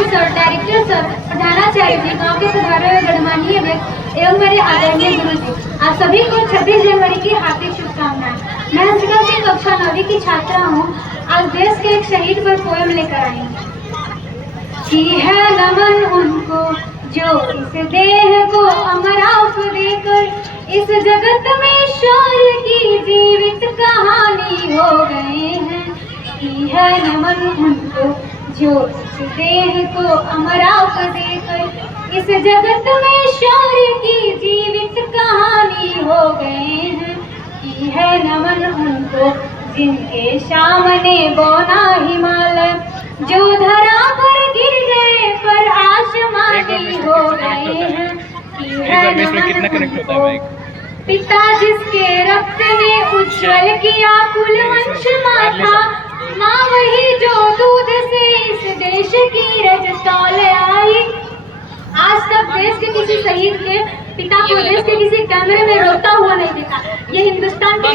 Principal sir, director sir, प्रधानाचार्य जी, गाँव के सुधारक गणमान्य व्यक्ति एवं मेरे आदरणीय गुरु जी, आप सभी को 26 जनवरी की हार्दिक शुभकामनाएं। मैं हंसिका सिंह कक्षा 9वीं की छात्रा हूँ। आज देश के एक शहीद पर पोयम लेकर आई हूँ कि है नमन उनको जो इस देह को अमराप देकर इस जगत में शौर्य की जीवित कहानी हो गए हैं। कि है नमन उनको जो इस देह को अमराप देकर इस जगत में शौर्य की जीवित कहानी हो गए हैं। कि है नमन उनको जिनके सामने बौना हिमालय जो धरा पर गिर गए पर आसमानी हो गए हैं। कि है नमन उनको पिता जिसके रक्त ने उज्जवल किया कुल वंश माता, माँ वही जो दूध से इस देश की रज तौल आई। आज तक देश के किसी शहीद के पिता को देश के किसी कैमरे में रोता हुआ नहीं देखा। ये हिंदुस्तान की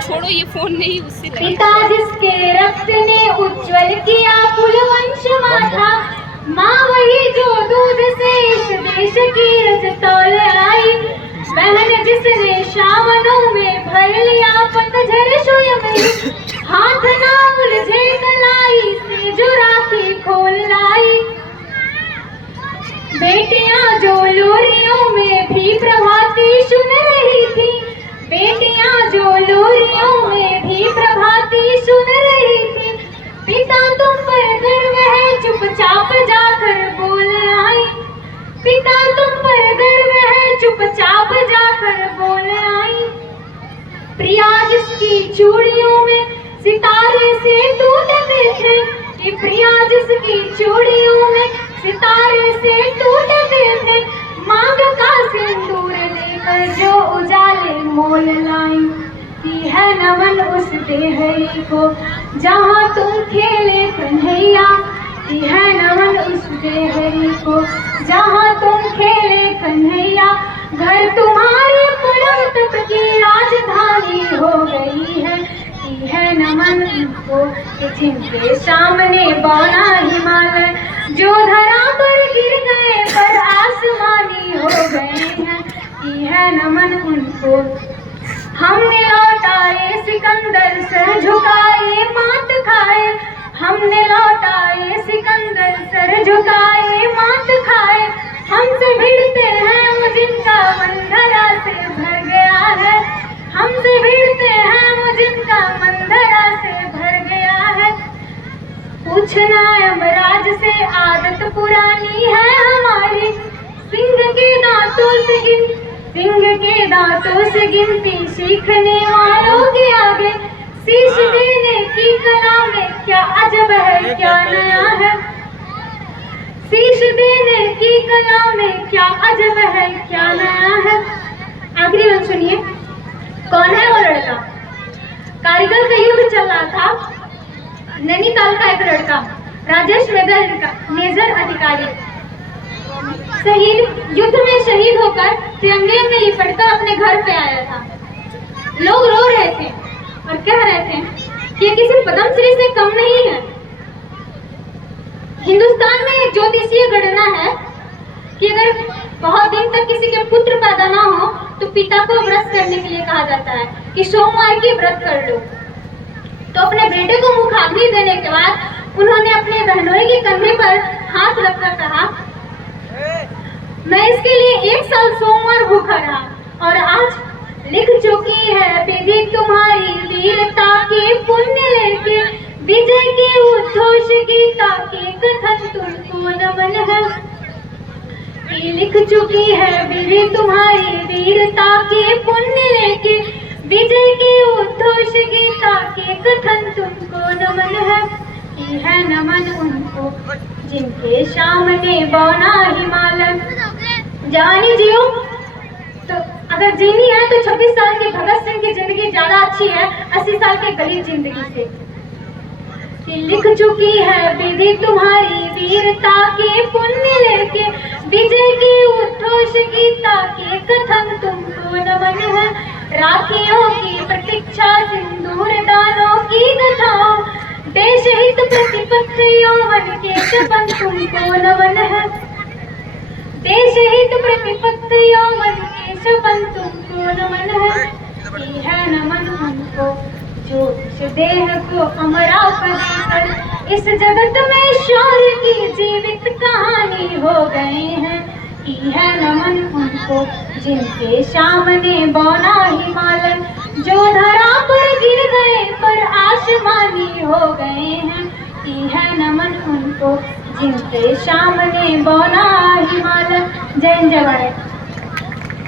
छोड़ो ये फोन नहीं उससे। पिता जिसके रक्त ने उज्जवल किया कुल वंश माता, माँ वही जो दूध से इस देश की रज तौल आई। बहन जिसने सावनों में भर लिया पतझड़ स्वयं, हाथ ना उलझे कलाई से जो राखी खोल लाई। बेटियां जो लोरियों में भी प्रभाती सुन रही थी, बेटियां जो लोरियों में भी प्रभाती सुन रही थी। पिता तुम पर गर्व है चुपचाप जाकर बोल आई, पिता तुम पर गर्व है चुपचाप जाकर बोल आई। प्रिया जिसकी चूड़ियों में सितारे से टूटते थे, कि प्रिया जिसकी चूड़ियों में सितारे से टूटते थे, मांग का सिंदूर लेकर जो उजाले मोल लाई। कि है नमन उस देहरी को जहाँ तुम खेले कन्हैया, कि है नमन उस देहरी को जहाँ तुम खेले कन्हैया। घर तुम्हारे परम तप की राजधानी हो गई है। कि है नमन उनको जिनके सामने बौना हिमालय जो धरा पर गिर गए पर आसमानी हो गए हैं। कि है नमन उनको हमने लौटाए सिकंदर सर झुकाए मात खाए, हमने लौटाए सिकंदर सर झुकाए मात खाए। हमसे भिड़ते हैं वो जिनका मन धरा से भर गया है, हमसे भिड़ते हैं वो जिनका मन धरा से भर गया है। पूछना यमराज से आदत पुरानी है हमारी, सिंह के दांतों से गिनती सीखने वालों के आगे शीश देने की कला में क्या अजब है क्या नया है। शीश देने की कला में क्या अजब है क्या नया है। आखिरी बात सुनिए, कौन है वो लड़का? कारगिल का युद्ध चल रहा था, नैनीताल का एक लड़का राजेश मेजर अधिकारी शहीद युद्ध में शहीद होकर तिरंगे में लिपटकर अपने घर पे आया था। लोग रो रहे थे और कह रहे थे कि किसी पद्मश्री से कम नहीं है। हिंदुस्तान में एक ज्योतिषीय गणना है कि अगर बहुत दिन तक किसी के पुत्र पैदा ना हो तो पिता को व्रत करने के लिए कहा जाता है कि सोमवार की व्रत कर लो। तो अपने बेटे को मुखाग्नि देने के बाद उन्होंने अपने बहनोई के कंधे पर हाथ रखकर कहा, मैं इसके लिए 1 साल सोमवार भूखा रहा और आज लिख चुकी है विधि तुम्हारी वीरता के पुण्य लेके, विजय की उद्घोष गीता के कथन तुमको नमन है। ये लिख चुकी है विधि तुम्हारी वीरता के पुण्य लेके, विजय की उद्घोष गीता के कथन तुमको नमन है। ये है नमन उनको जिनके सामने बौना हिमालय। जवानी जियो तो अगर जीनी है तो 26 साल के भगत सिंह की जिंदगी ज्यादा अच्छी है 80 साल के गरीब जिंदगी से। कि लिख चुकी है विधि तुम्हारी वीरता के पुण्य लेके, विजय की उद्घोष गीता के कथन तुमको नमन है। राखियों की प्रतीक्षा सिंदूर दानों की कथाओं, देश हित प्रतिपक्ष यौवन केशवन तुमको नमन है। देश हित प्रतिपक्ष यौवन केशवन तुमको नमन है। की है नमन हमको जो इस देह को अमरापन कर इस जगत में शौर्य की जीवित कहानी हो गए हैं। की है नमन उनको जिनके सामने बौना हिमालय जो धरा पर गिर गए पर आसमानी हो गए हैं। की है नमन उनको जिनके सामने बौना हिमालय। जय हिंद जय भारत।